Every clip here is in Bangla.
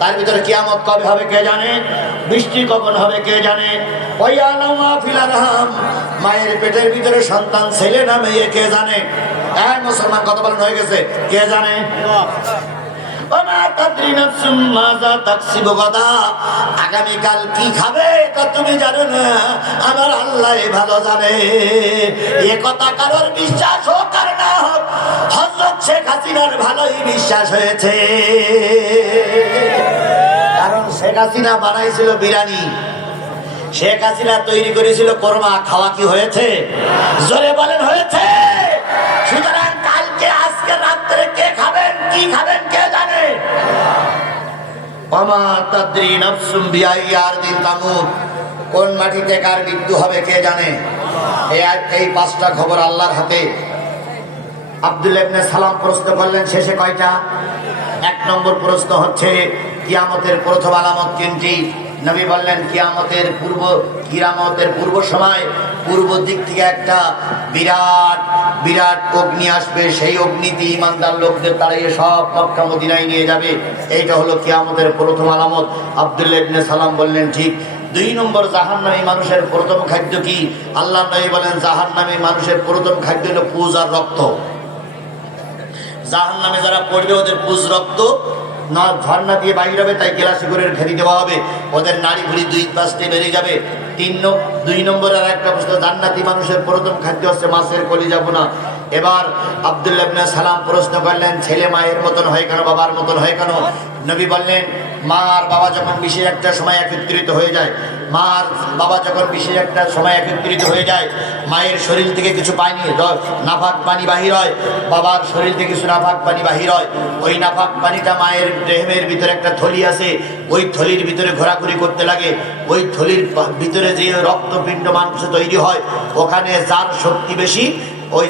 তার ভিতরে কিয়ামত কবে হবে কে জানে, বৃষ্টি কখন হবে কে জানে, মায়ের পেটের ভিতরে সন্তান ছেলে না মেয়ে কে জানে। মুসলমান কথা বলেন হয়ে গেছে, কে জানে। আগামীকাল কি খাবে তা তুমি জানো না, আমার আল্লাহ ভালো জানে। এ কথা কারোর বিশ্বাস হোক আর না হোক, হযরত শেখ হাসিনার ভালোই বিশ্বাস হয়েছে। কারণ শেখ হাসিনা বানাইছিল বিরিয়ানি, শেখ হাসিনা তৈরি করেছিল কোরমা, খাওয়া কি হয়েছে? জোরে বলেন হয়েছে। সুতরাং কালকে আজকে রাত্রে কে খাবেন কি খাবেন কে জানে। কোন মাটিতে কার মৃত্যু হবে কে জানে। এই পাঁচটা খবর আল্লাহর হাতে। আব্দুল্লাহ ইবনে সালাম প্রশ্ন করলেন শেষে কয়টা? এক নম্বর প্রশ্ন হচ্ছে কিয়ামতের প্রথম আলামত তিনটি। নবী বললেন কিয়ামতের পূর্ব সময় পূর্ব দিক থেকে একটা বিরাট বিরাট অগ্নি আসবে, সেই অগ্নিতে ঈমানদার লোকদের তাড়িয়ে সব মক্কা মদিনায় নিয়ে যাবে। এইটা হলো কিয়ামতের প্রথম আলামত। আব্দুল্লাহ ইবনে সালাম বললেন ঠিক। দুই নম্বর, জাহান্নামী মানুষের প্রথম খাদ্য কি? আল্লাহ নবী বলেন জাহান্নামী মানুষের প্রথম খাদ্য হলো পুজ আর রক্ত। জাহান্নামে যারা পড়বে ওদের পুজ রক্ত না ঝর্ণা দিয়ে বাইরে হবে, তাই গ্লাসে করে ফেরি দেওয়া হবে, ওদের নাড়ি ভুড়ি দুই পাশে বেরিয়ে যাবে। দুই নম্বরের একটা প্রশ্ন, জান্নাতি মানুষের প্রথম খাদ্য হচ্ছে মাছের কলিজা ভুনা। এবার আব্দুল্লাহ ইবনে সালাম প্রশ্ন করলেন ছেলে মায়ের মতন হয় কেন, বাবার মতন হয় কেন? নবী বললেন মা আর বাবা যখন বিশেষ একটা সময় একত্রিত হয়ে যায়, মা আর বাবা যখন বিশেষ একটা সময় একত্রিত হয়ে যায়, মায়ের শরীর থেকে কিছু পানি নাফাক পানি বাহির হয়, বাবার শরীর থেকে কিছু নাফাক পানি বাহির হয়। ওই নাফাক পানিটা মায়ের রেহেমের ভিতরে একটা থলি আছে, ওই থলির ভিতরে ঘোরাঘুরি করতে লাগে। ওই থলির ভিতরে যে রক্তপিণ্ড মাংস তৈরি হয়, ওখানে যার শক্তি বেশি ওই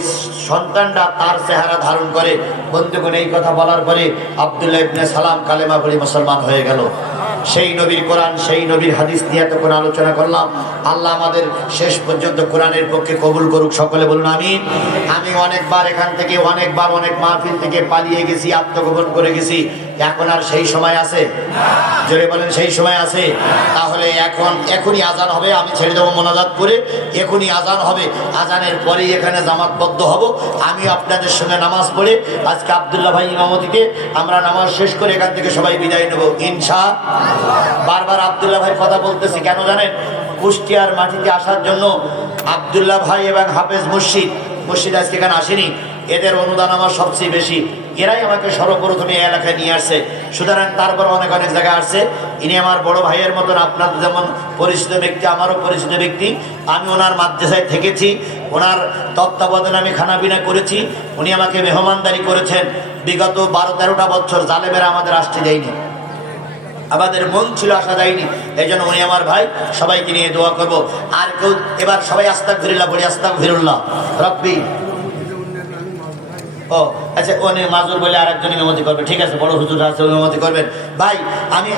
সন্তানটা তার চেহারা ধারণ করে। বন্ধুগণ, এই কথা বলার পরে আব্দুল্লাহ ইবনে সালাম কালেমা পড়ে মুসলমান হয়ে গেল। সেই নবীর কোরআন, সেই নবীর হাদিস নিয়ে এতক্ষণ আলোচনা করলাম। আল্লাহ আমাদের শেষ পর্যন্ত কোরআনের পক্ষে কবুল করুক, সকলে বলুন আমিন। আমি অনেকবার এখান থেকে অনেক মাহফিল থেকে পালিয়ে গেছি, আত্মগোপন করে গেছি। এখন আর সেই সময় আছে? জোরে বলেন সেই সময় আছে। তাহলে এখনই আজান হবে, আমি ছেড়ে দেবো মোনাজাত করে, এখনই আজান হবে। আজানের পরেই এখানে জামাতবদ্ধ হব। আমি আপনাদের সঙ্গে নামাজ পড়ে আজকে আব্দুল্লাহ ভাই ইমামতিকে আমরা নামাজ শেষ করে এখান থেকে সবাই বিদায় নেব ইনশাআল্লাহ। বারবার আব্দুল্লাহ ভাই কথা বলতেছি কেন জানেন? কুষ্টিয়ার মাটিতে আসার জন্য আব্দুল্লাহ ভাই এবং হাফেজ মুর্শিদ আজকে এখানে আসেনি। এদের অনুদান আমার সবচেয়ে বেশি, এরাই আমাকে সর্বপ্রথমে এই এলাকায় নিয়ে আসছে। সুতরাং তারপর অনেক জায়গায় আসছে। ইনি আমার বড় ভাইয়ের মতন, আপনার যেমন পরিচিত ব্যক্তি আমারও পরিচিত ব্যক্তি। আমি ওনার মাদ্রাসায় থেকেছি, ওনার তত্ত্বাবধানে আমি খানাপিনা করেছি, উনি আমাকে মেহমানদারি করেছেন। বিগত 12-13টা বছর জালেমেরা আমাদের আসতে দেয়নি, আমাদের মন ছিল আসা যায়নি। এই জন্য উনি আমার ভাই, সবাইকে নিয়ে দোয়া করব। আর কেউ এবার সবাই আস্তাগফিরুল্লাহ বলি, আস্তাগফিরুল্লাহ রব্বি। ও আচ্ছা, উনি মাজুর বলে আর একজন ইমামতি করবে, ঠিক আছে, বড় হুজুর আছে ইমামতি করবেন। ভাই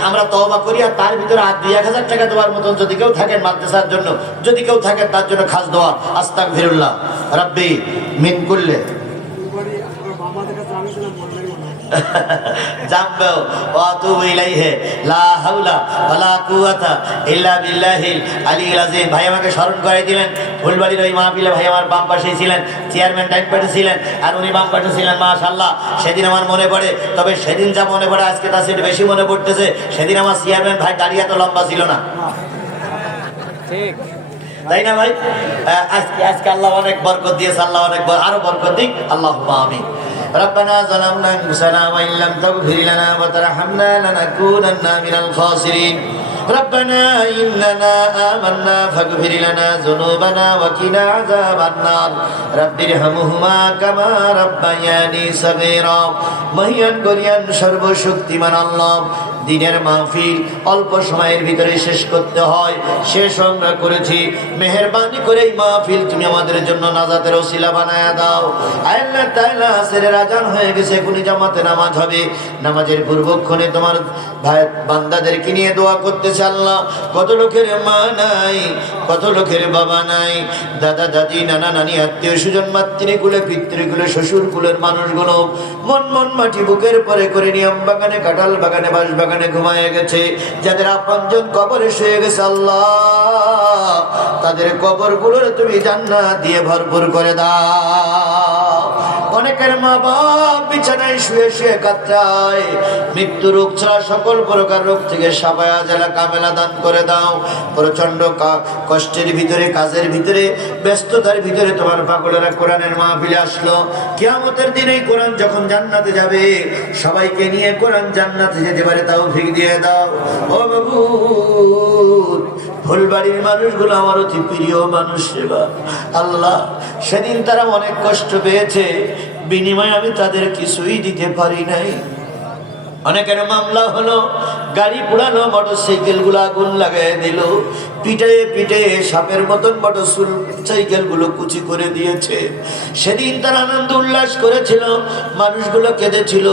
আমরা তওবা করি, আর তার ভিতরে 2-1000 টাকা দেওয়ার মতন যদি কেউ থাকেন মাদ্রাসার জন্য, যদি কেউ থাকেন তার জন্য খাস দোয়া, আস্তাগফিরুল্লাহ রব্বি মিন কুল্লি জামবো ওয়া আতুবু ইলাইহি লা হাওলা ওয়ালা কুওয়াতা ইল্লা বিল্লাহিল আলিয়্যিল আযীম। ভাই আমাকে স্মরণ করাই দিলেন, ফুলবাড়ির ওই মাহফিলে ভাই আমার বাম পাশেই ছিলেন, চেয়ারম্যান ডাইন পাশে ছিলেন, আর উনি বাম পাশে ছিলেন। মাশাআল্লাহ, সেদিন আমার মনে পড়ে, তবে সেদিন যা মনে পড়ে আজকে তার চেয়ে বেশি মনে পড়তেছে সেদিন আমার চেয়ারম্যান ভাই দাড়ি এত লম্বা ছিল না, ঠিক তাই না ভাই? আজকে আল্লাহ অনেক বরকত দিয়েছে, আল্লাহ অনেক আরো বরকত দিক, আল্লাহুম্মা আমিন। ربنا ظلمنا أنفسنا وإن لم تغفر لنا وترحمنا لنكونن من الخاسرين ربنا إننا آمنا فاغفر لنا ذنوبنا وقنا عذاب النار رب ارحمهما كما ربياني صغيرا। মহিয়ান গরিয়ান সর্বশক্তিমান আল্লাহ, দিনের মাহফিল অল্প সময়ের ভিতরে শেষ করতে হয়, শেষ আমরা করেছি। মেহেরবানি করে এই মাহফিল তুমি আমাদের জন্য নাজাতের ওসিলা বানায়া দাও। আল্লাহ তাআলা আসরের আজান হয়ে গেছে, এখনই জামাতে নামাজ হবে। নামাজের পূর্বক্ষণে তোমার ভাই বান্দাদেরকে নিয়ে দোয়া করতেছি। করতেছে আল্লাহ। কত লোকের মা নাই, কত লোকের বাবা নাই, দাদা দাদি নানা নানি আত্মীয় স্বজন মাতৃকুলে পিতৃকুলে শ্বশুরকুলের মানুষগুলো মন মাটি বুকের পরে করে নিয়ম বাগানে কাঁঠাল বাগানে বাঁশ বাগানে ঘুমায় গেছে। যাদের আপনজন কবরে শুয়ে গেছে আল্লাহ, তাদের কবরগুলোর তুমি জান্নাত দিয়ে ভরপুর করে দাও। অনেকের মা বাপ বিছানায় শুয়ে শুয়ে কাতরায়, মৃত্যু রোগ ছাড়া সকল প্রকার রোগ থেকে সাফায়া জেলা কামেলা দান করে দাও। প্রচন্ড কষ্টের ভিতরে, কাজের ভিতরে, ব্যস্ততার ভিতরে তোমার পাগলেরা কোরআনের মাহফিলে আসলো। কিয়ামতের দিনে কোরআন যখন জান্নাতে যাবে, সবাইকে নিয়ে কোরআন জান্নাতে যেতে পারে তৌফিক দিয়ে দাও। ও বাবু, ফুলবাড়ির মানুষগুলো আমার অতি প্রিয় মানুষ সেবা আল্লাহ, সেদিন তারা অনেক কষ্ট পেয়েছে, বিনিময়ে আমি তাদের কিছুই দিতে পারি নাই। অনেকের মামলা হলো, গাড়ি পুরানো, মোটরসাইকেল গুলো আগুন লাগাই দিল, পিটাইয়ে পিটাইয়ে সাপের মতন মোটরসাইকেল গুলো কুচি করে দিয়েছে। সেদিন তারা আনন্দ উল্লাস করেছিল, মানুষগুলো কেঁদেছিল।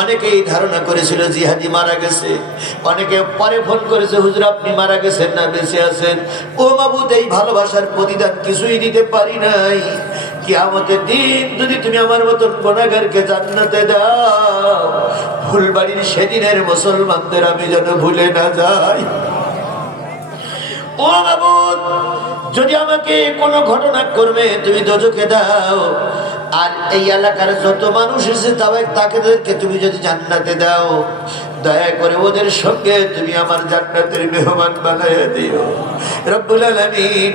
অনেকেই ধারণা করেছিল জিহাদি মারা গেছে, অনেকে পরে ফোন করেছে হুজুর আপনি মারা গেছেন না বেঁচে আছেন। ও মাবুদ, এই ভালোবাসার প্রতিদান কিছুই দিতে পারি নাই। কিয়ামতের দিন যদি তুমি আমার মতন গুনাহগারকে জান্নাতে দাও, ফুলবাড়ির সেদিনের মুসলমানদের আমি যেন ভুলে না যাই। ও মাবুদ, যদি আমাকে কোনো ঘটনা করবে তুমি দোজখে দাও, আর এই এলাকার যত মানুষ এসে তাদেরকে তুমি যদি জান্নাতে দাও, দয়া করে ওদের সঙ্গে তুমি আমার জান্নাতের মেহমান বানাইয়া দিও রব্বুল আলামিন।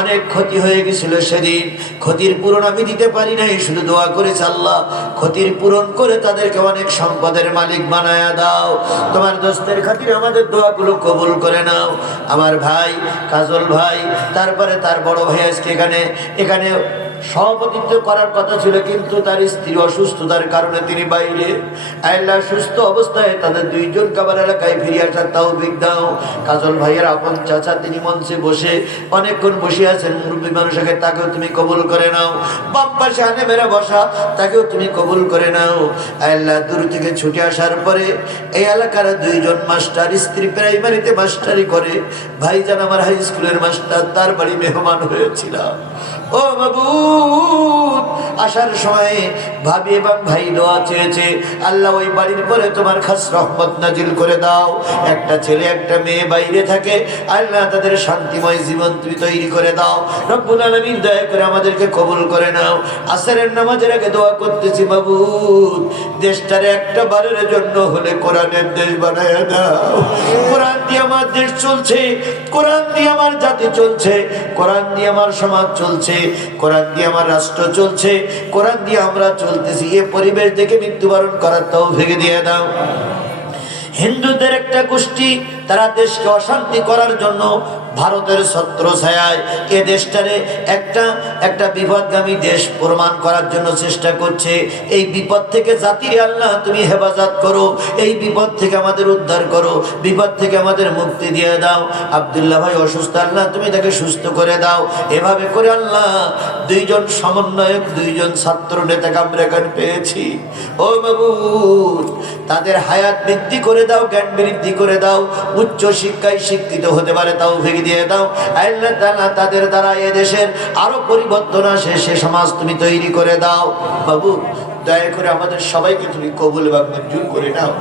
অনেক ক্ষতি হয়ে গেছিল সেদিন, ক্ষতির পূরণ আমি দিতে পারি নাই, শুধু দোয়া করেছি আল্লাহ ক্ষতির পূরণ করে তাদেরকে অনেক সম্পদের মালিক বানায়া দাও। তোমার দোস্তের খাতিরে আমাদের দোয়াগুলো কবুল করে নাও। আমার ভাই কাজল ভাই, তারপরে তার বড় ভাই আজকে এখানে সভাপতিত্ব করার কথা ছিল, কিন্তু তার স্ত্রী অসুস্থতার কারণে তিনি বাইরে। আল্লাহ সুস্থ অবস্থায় তাদের দুইজন কাবার এলাকায় ফিরে আসার তৌফিক দাও। কাজল ভাইয়ের আপন চাচা, তিনি মঞ্চে বসে অনেকক্ষণ বসে আছেন, মুরব্বী মানুষকে, তাকেও তুমি কবুল করে নাও। বাম পাশে আনে মেরা বসা, তাকেও তুমি কবুল করে নাও। আল্লাহ দূর থেকে ছুটে আসার পরে এই এলাকার দুইজন মাস্টার, স্ত্রী প্রাইমারিতে মাস্টারি করে, ভাইজান আমার হাই স্কুলের মাস্টার, তার বাড়ি মেহমান হয়েছিলাম। ও বাবু, আসার সময় ভাবি এবং ভাই দোয়া চেয়েছে, আল্লাহ ওই বাড়ির পরে তোমার খাস রহমত নাজিল করে দাও। একটা ছেলে একটা মেয়ে বাইরে থাকে, আল্লাহ তাদের শান্তিময় জীবন তুমি তৈরি করে দাও রব্বুল আলামিন। দয়া করে আমাদেরকে কবুল করে নাও। আসরের নামাজের আগে দোয়া করতেছি বাবু, দেশটারে একটা বারের জন্য হলে কোরআনের দেশ বানায় দাও। কোরআন দিয়ে আমার দেশ চলছে, কোরআন দিয়ে আমার জাতি চলছে, কোরআন দিয়ে আমার সমাজ চলছে, কোরআন দিয়ে আমার রাষ্ট্র চলছে, কোরআন দিয়ে আমরা চলতেছি। এ পরিবেশ দেখে মৃত্যুবরণ করার তৌফিক দিয়ে দাও। হিন্দুদের একটা গোষ্ঠী, তারা দেশকে অশান্তি করার জন্য ভারতের ছত্র ছায়ায় এ দেশটারে একটা বিপদগামী দেশ প্রমাণ করার জন্য চেষ্টা করছে। এই বিপদ থেকে জাতির আল্লাহ তুমি হেফাজত করো, এই বিপদ থেকে আমাদের উদ্ধার করো, বিপদ থেকে আমাদের মুক্তি দিয়ে দাও। আব্দুল্লাহ ভাই অসুস্থ, আল্লাহ তুমি তাকে সুস্থ করে দাও। এভাবে করে আল্লাহ দুইজন সমন্বয়ক, দুইজন ছাত্র নেতাকে আমরা এখানে পেয়েছি। ও বাবু, তাদের হায়াত বৃদ্ধি করে দাও, জ্ঞান বৃদ্ধি করে দাও, উচ্চ শিক্ষায় শিক্ষিত হতে পারে তৌফিক দিয়ে দাও। আল্লাহ তাআলা তাদের দ্বারা এ দেশের আরো পরিবর্তন আসে, সে সমাজ তুমি তৈরি করে দাও। বাবু, দয়া করে আমাদের সবাইকে তুমি কবুল এবং মঞ্জুর করে নাও,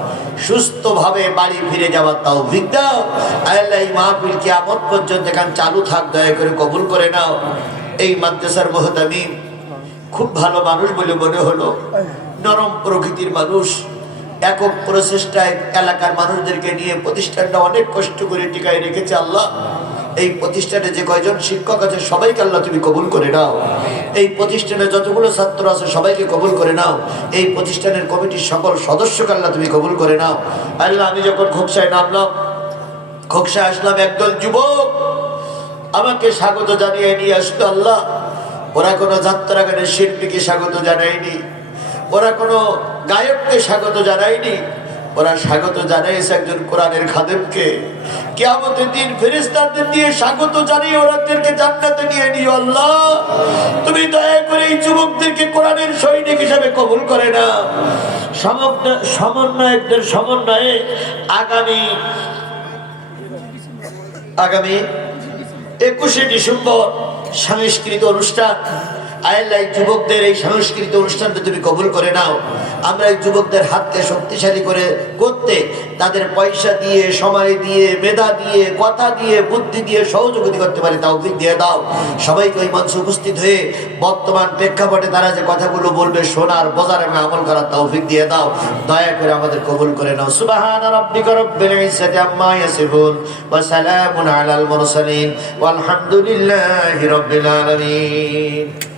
সুস্থভাবে বাড়ি ফিরে যাওয়ার তৌফিক দাও। আল্লাহ এই মাহফিল কিয়ামত পর্যন্ত এখানে চালু থাক, দয়া করে কবুল করে নাও। এই মাদ্রাসার মুহতামিম খুব ভালো মানুষ বলে মনে হলো, নরম প্রকৃতির মানুষ, একক প্রচেষ্টায় এলাকার মানুষদেরকে নিয়ে প্রতিষ্ঠানটা অনেক কষ্ট করে টিকায় রেখেছে। আল্লাহ এই প্রতিষ্ঠানে যে কয়জন শিক্ষক আছে সবাইকে আল্লাহ তুমি কবুল করে নাও। এই প্রতিষ্ঠানে যতগুলো ছাত্র আছে সবাইকে কবুল করে নাও। এই প্রতিষ্ঠানের কমিটির সকল সদস্যকে আল্লাহ তুমি কবুল করে নাও। আল্লাহ, আমি যখন খোকসায় নামলাম, খোকসায় আসলাম, একদল যুবক আমাকে স্বাগত জানিয়ে নিয়ে আসতো। আল্লাহ, ওরা কোনো যাত্রা গানের শিল্পীকে স্বাগত জানায়নি, ওরা কোনো গায়ককে স্বাগত জানায়নি, ওরা স্বাগত জানাইছে একজন কোরআনের খাদেমকে। কিয়ামতের দিন ফেরেশতাদের দিয়ে স্বাগত জানিয়ে ওরাদেরকে জান্নাতে নিয়ে নিও। আল্লাহ, তুমি দয়া করে এই যুবকদেরকে কোরআনের সৈনিক হিসেবে কবুল করে না। সমন্বয়কদের সমন্বয়ে আগামী আগামী 21শে ডিসেম্বর সাংস্কৃতিক অনুষ্ঠান। আল্লাহ যুবকদের এই সাংস্কৃতিক অনুষ্ঠানটা তুমি কবুল করে নাও। আমরা এই যুবকদের হাতকে শক্তিশালী করে করতে তাদের পয়সা দিয়ে, সময় দিয়ে, মেধা দিয়ে, কথা দিয়ে, বুদ্ধি দিয়ে সহযোগিতা করতে পারি, তৌফিক দিয়ে দাও। সবাইকে ওই মঞ্চে উপস্থিত হয়ে বর্তমান প্রেক্ষাপটে তারা যে কথাগুলো বলবে শোনার, বোঝার এবং আমল করার তৌফিক দিয়ে দাও। দয়া করে আমাদের কবুল করে নাও। সুবহান রাব্বিকা রব্বিল ইজ্জাতি আম্মা ইয়াসিফুন ওয়া সালামুন আলাল মুরসালিন ওয়ালহামদুলিল্লাহি রাব্বিল আলামিন।